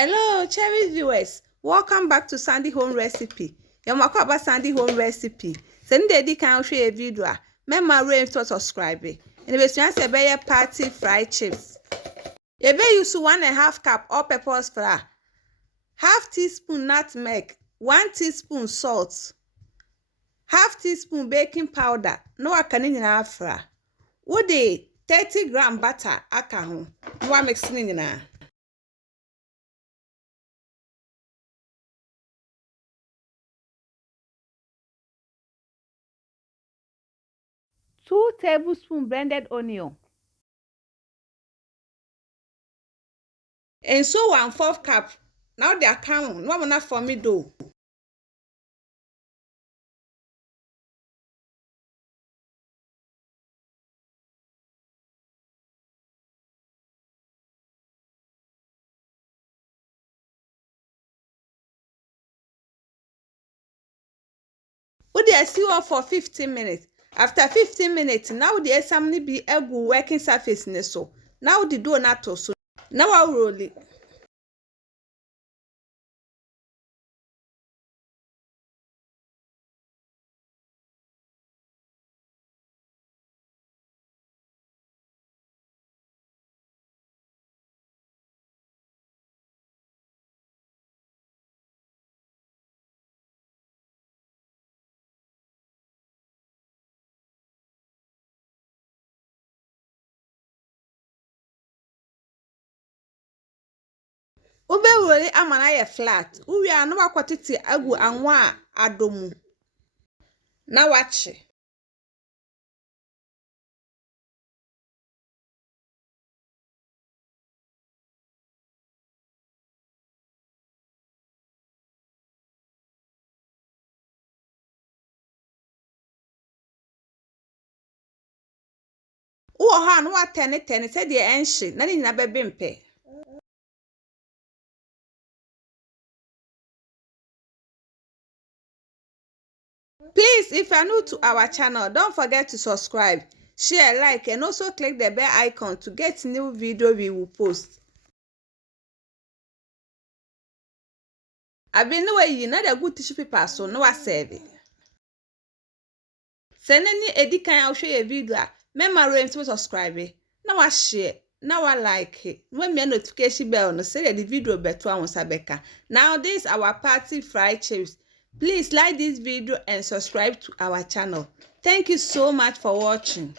Hello, cherry viewers. Welcome back to Sandy Home Recipe. Welcome back Sandy Home Recipe. Send the can show a video. Remember to subscribe. And if you want to party fried chips, you may use 1.5 cup all-purpose flour, half teaspoon nutmeg, 1 teaspoon salt, half teaspoon baking powder. No, I can't even have flour. Would 30-gram butter aka ho. No, I'm mixing it. 2 tablespoons blended onion. And so 1/4 cup. Now they are count. No enough for me though. Would they see on for 15 minutes? After 15 minutes, now the examine be a good working surface. So now the dough not so. Now I'll roll it. Ube roll amana flat. We are no quantity agu anwa adomu. Now watch. Ha no atene said the enshi. Nani na bebempe. Please, if you are new to our channel, don't forget to subscribe, share, like, and also click the bell icon to get new video we will post. I've been away, you know the good tissue paper, so no I serve it. Send any edit can I'll show you a video. Remember to subscribe. Now I share. Now I like it. When me notification bell no say the video better on Sabeka. Now this our party fried chips. Please like this video and subscribe to our channel. Thank you so much for watching.